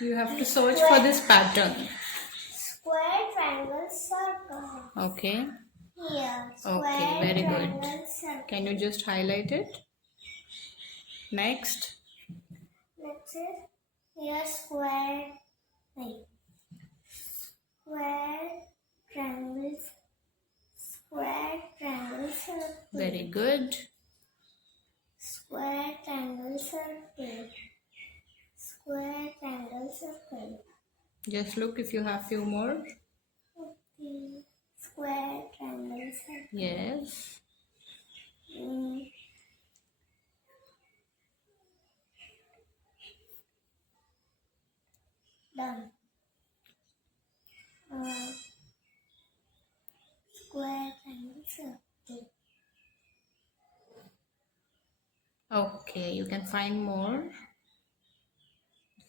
You have to search for this pattern. Square, triangle, circle. Okay. Here. Square, Okay, very triangle, good. circle. Can you just highlight it? Next. Next is here square. Wait. Square, triangles. Square, triangle, circle. Very good. Square, triangle, circle. Square, triangle, circle. Just look if you have few more. Okay. Square, triangle, circle. Yes. Done. Square, triangle, circle. Okay, you can find more.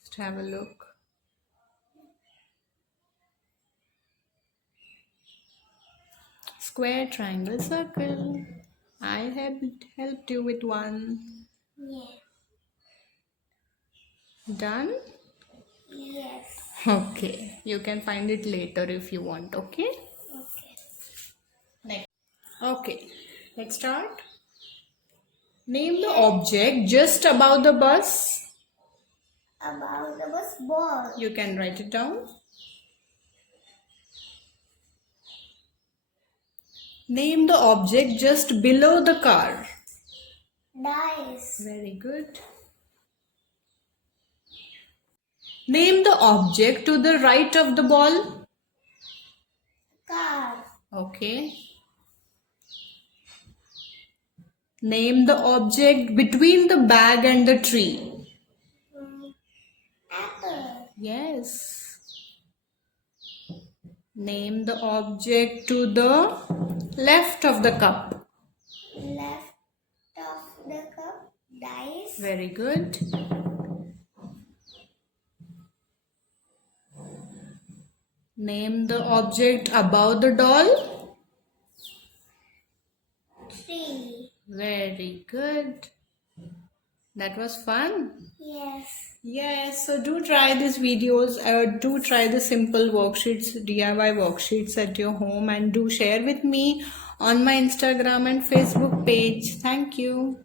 Just have a look. Square, triangle, circle. I have helped you with one. Yeah. Done? Yes. Okay, you can find it later if you want. Okay. Okay. Next. Okay, let's start. Name the object just above the bus. About the bus ball. You can write it down. Name the object just below the car. Dice. Very good. Name the object to the right of the ball. Car. Okay. Name the object between the bag and the tree. Apple. Yes. Name the object to the left of the cup. Left of the cup. Dice. Very good. Name the object above the doll. Tree. Very good. That was fun. Yes. Yes, so do try these videos or do try the simple worksheets, DIY worksheets at your home, and do share with me on my Instagram and Facebook page. Thank you.